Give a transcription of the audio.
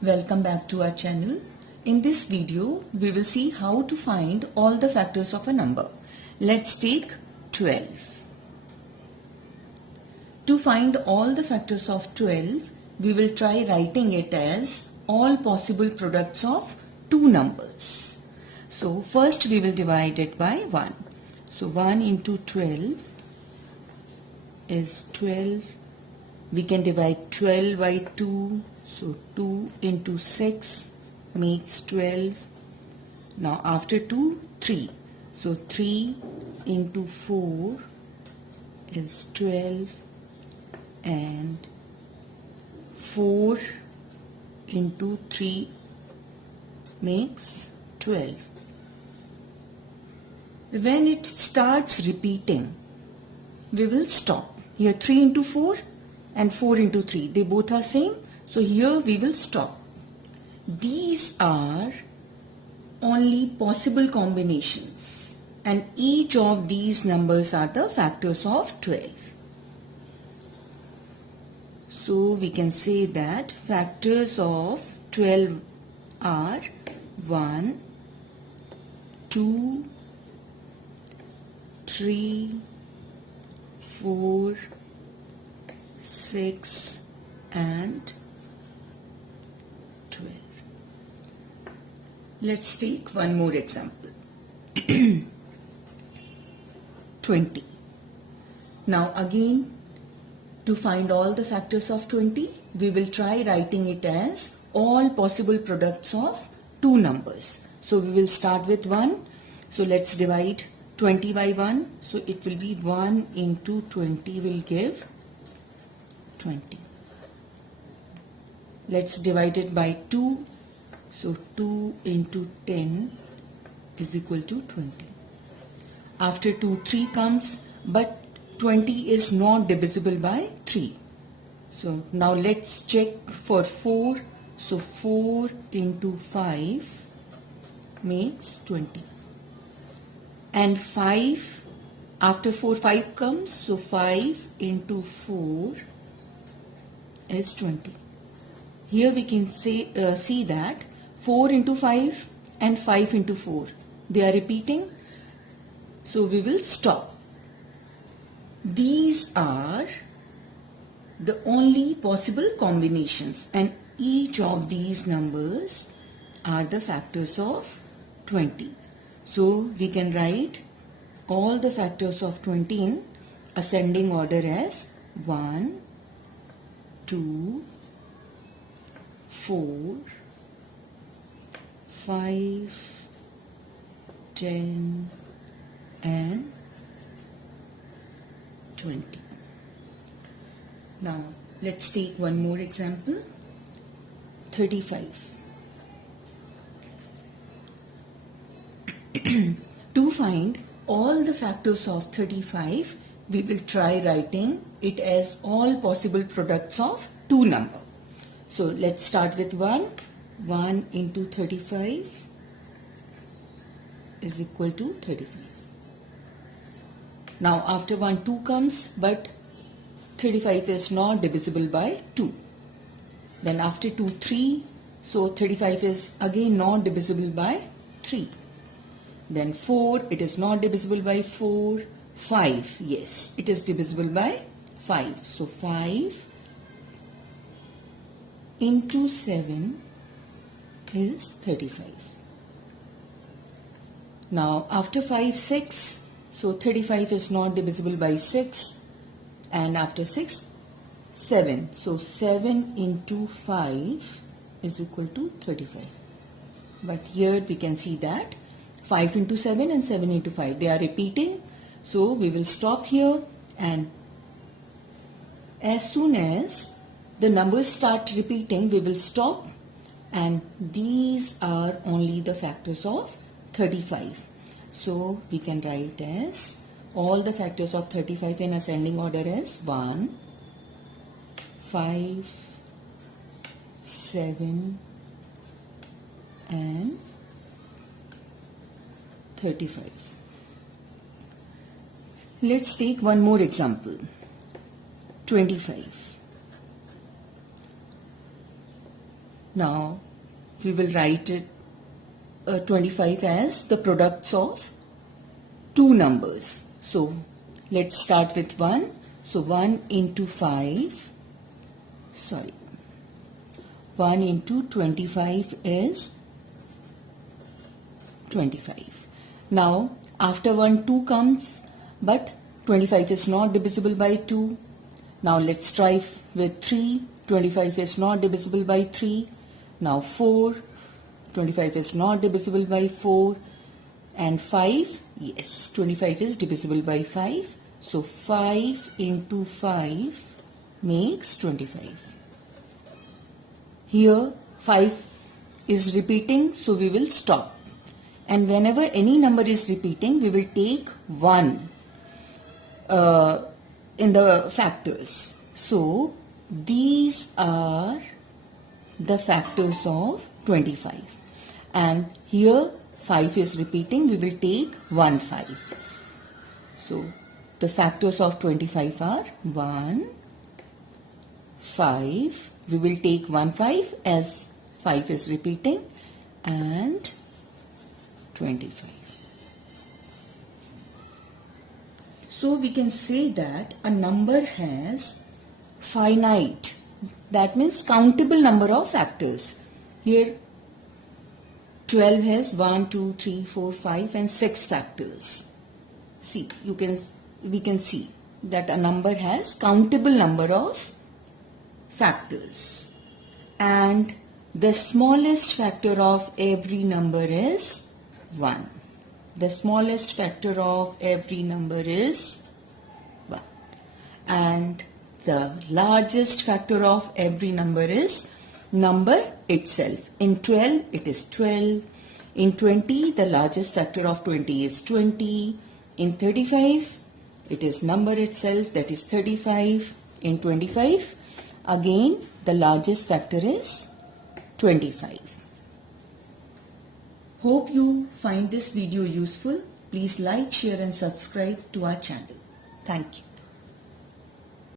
Welcome back to our channel. In this video, we will see how to find all the factors of a number. Let's take 12. To find all the factors of 12, we will try writing it as all possible products of two numbers. So first we will divide it by 1. So 1 into 12 is 12. We can divide 12 by 2. So 2 into 6 makes 12. Now after 2, 3. So 3 into 4 is 12 and 4 into 3 makes 12. When it starts repeating, we will stop. Here 3 into 4 and 4 into 3, they both are same. So here we will stop. These are only possible combinations and each of these numbers are the factors of 12. So we can say that factors of 12 are 1, 2, 3, 4, 6 and 12. Let's take one more example. 20. Now again, to find all the factors of 20, we will try writing it as all possible products of two numbers. So we will start with 1. So let's divide 20 by 1. So it will be 1 into 20 will give 20. Let's divide it by 2. So 2 into 10 is equal to 20. After 2, 3 comes, but 20 is not divisible by 3. So now let's check for 4. So 4 into 5 makes 20. And 5, after 4, 5 comes. So 5 into 4 is 20. Here we can say, see that 4 into 5 and 5 into 4, they are repeating. So we will stop. These are the only possible combinations and each of these numbers are the factors of 20. So we can write all the factors of 20 in ascending order as 1, 2, 4, 5, 10 and 20. Now let's take one more example. 35. To find all the factors of 35, we will try writing it as all possible products of two numbers. So let's start with 1. 1 into 35 is equal to 35. Now after 1, 2 comes, but 35 is not divisible by 2. Then after 2, 3. So 35 is again not divisible by 3. Then 4, it is not divisible by 4. 5, yes, it is divisible by 5. So 5 into 7 is 35. Now after 5, 6. So 35 is not divisible by 6. And after 6, 7. So 7 into 5 is equal to 35. But here we can see that 5 into 7 and 7 into 5, they are repeating. So we will stop here, and as soon as the numbers start repeating, we will stop, and these are only the factors of 35. So we can write as all the factors of 35 in ascending order as 1, 5, 7 and 35. Let's take one more example. 25. Now we will write it 25 as the products of two numbers. So let's start with 1. So 1 into 5, 1 into 25 is 25. Now after 1, 2 comes, but 25 is not divisible by 2. Now let's try with 3. 25 is not divisible by 3. Now 4. 25 is not divisible by 4. And 5. Yes, 25 is divisible by 5. So 5 into 5 makes 25. Here 5 is repeating, so we will stop. And whenever any number is repeating, we will take 1 in the factors. So these are the factors of 25. And here 5 is repeating, we will take 1 5. So the factors of 25 are 1, 5. We will take 1 5 as 5 is repeating, and 25. So we can say that a number has finite, that means countable number of factors. Here 12 has 1, 2, 3, 4, 5 and 6 factors. See, we can see that a number has countable number of factors, and the smallest factor of every number is 1. The smallest factor of every number is 1, and the largest factor of every number is number itself. In 12 it is 12. In 20 the largest factor of 20 is 20. In 35 it is number itself, that is 35. In 25 again the largest factor is 25. Hope you find this video useful. Please like, share and subscribe to our channel. Thank you.